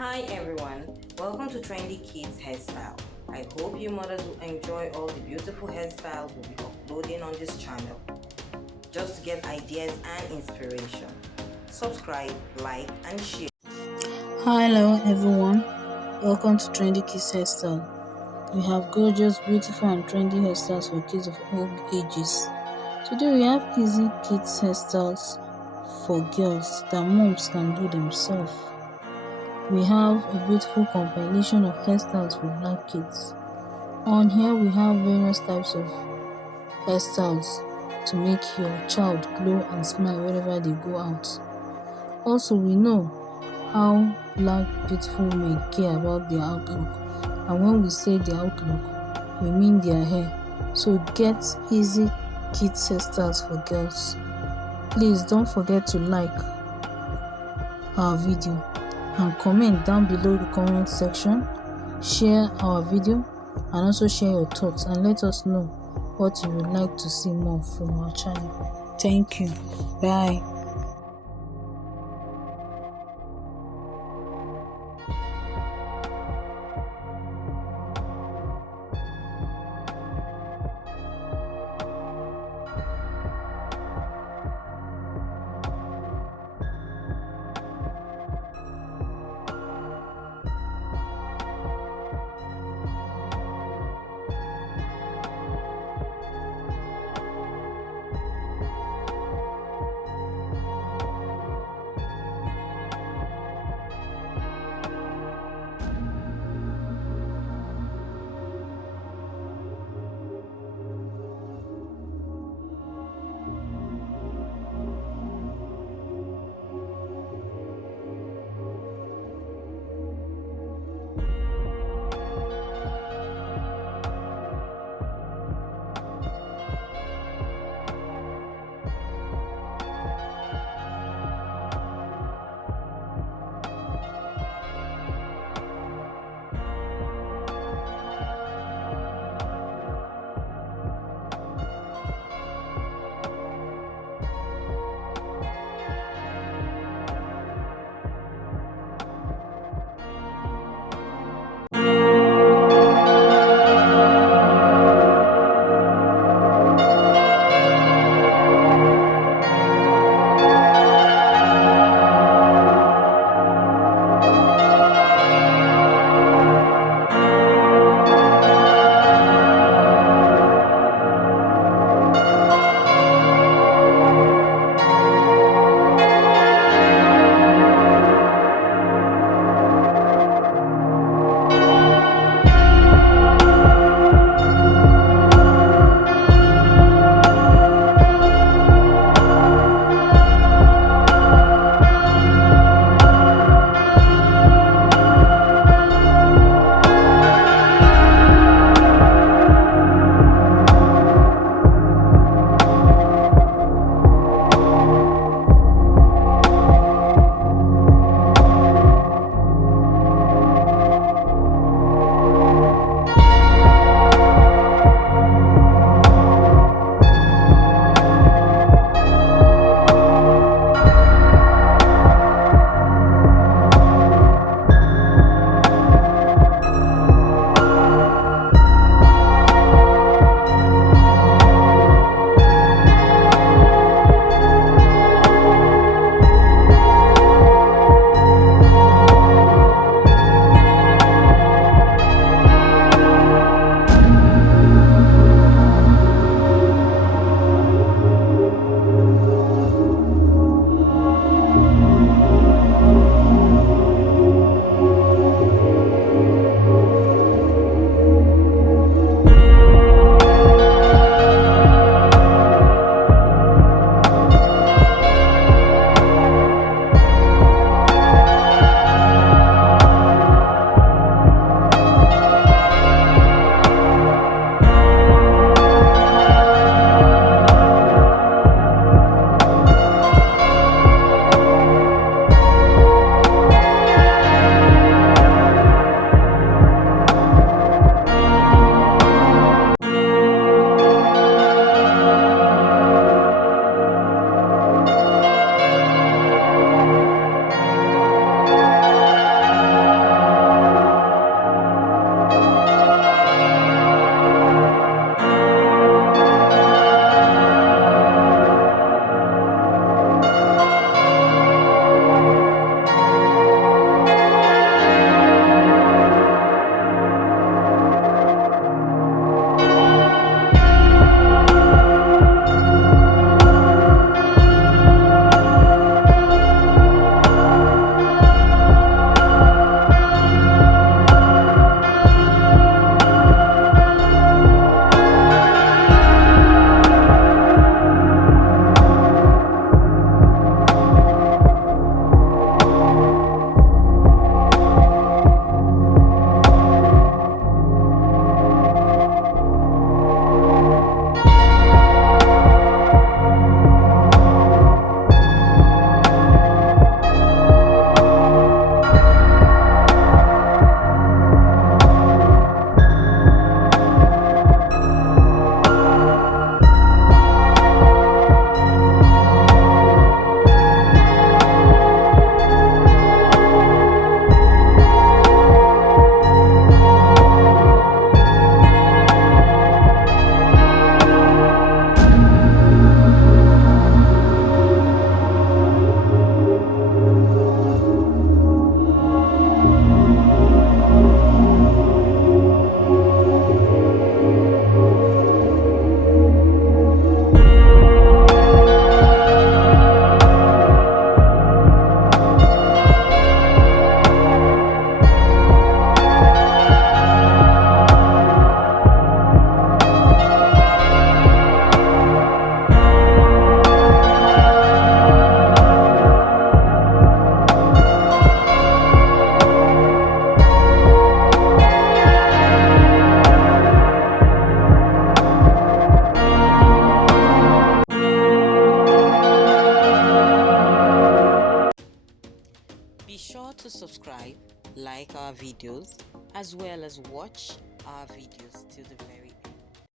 Hi everyone, welcome to Trendy Kids Hairstyle. I hope you mothers will enjoy all the beautiful hairstyles we'll be uploading on this channel. Just to get ideas and inspiration. Subscribe, like and share. Hello everyone, welcome to Trendy Kids Hairstyle. We have gorgeous, beautiful and trendy hairstyles for kids of all ages. Today we have easy kids hairstyles for girls that moms can do themselves. We have a beautiful compilation of hairstyles for black kids. On here we have various types of hairstyles to make your child glow and smile wherever they go out. Also, we know how black beautiful women care about their outlook, and when we say their outlook, we mean their hair. So get easy kids hairstyles for girls. Please don't forget to like our video and comment down below the comment section. Share our video and also share your thoughts and let us know what you would like to see more from our channel. Thank you. Bye. like our videos, as well as watch our videos till the very